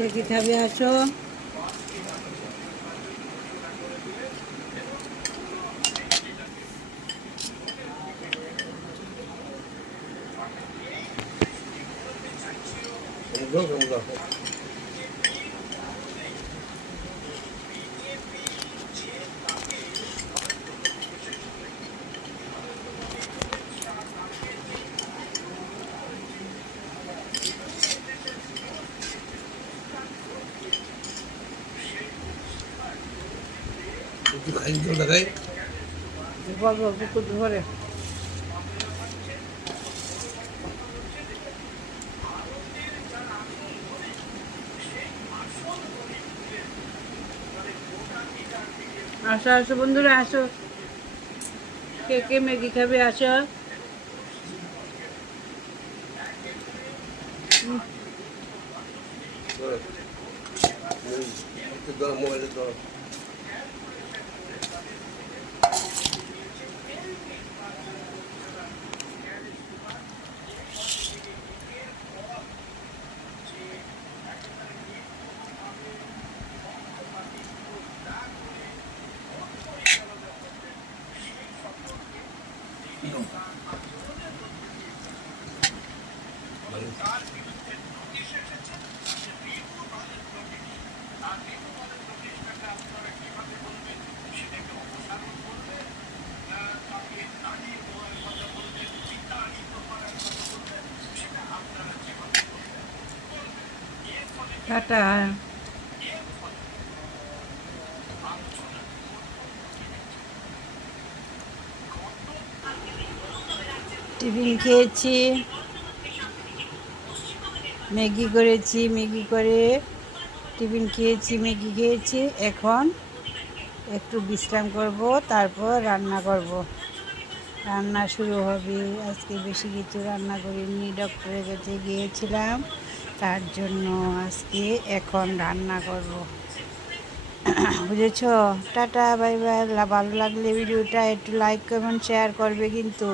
কে কি খাবে আসো। একটু খাই তো দেখাই বলবো পুকুর ধরে আসো আসো বন্ধুরা আসো। কে কে ম্যাগি খাবে আসো। একটু দাও মোবাইলে দাও টাটা। টিফিন খেয়েছি, ম্যাগি করেছি, ম্যাগি করে টিফিন খেয়েছি, ম্যাগি খেয়েছি। এখন একটু বিশ্রাম করব, তারপর রান্না করব। রান্না শুরু হবে। আজকে বেশি কিছু রান্না করিনি, ডক্টরের কাছে গিয়েছিলাম, তার জন্য আজকে এখন রান্না করব। বুঝেছ? Tata, bye bye. ভালো লাগলে ভিডিওটা একটু লাইক কমেন্ট শেয়ার করবে কিন্তু।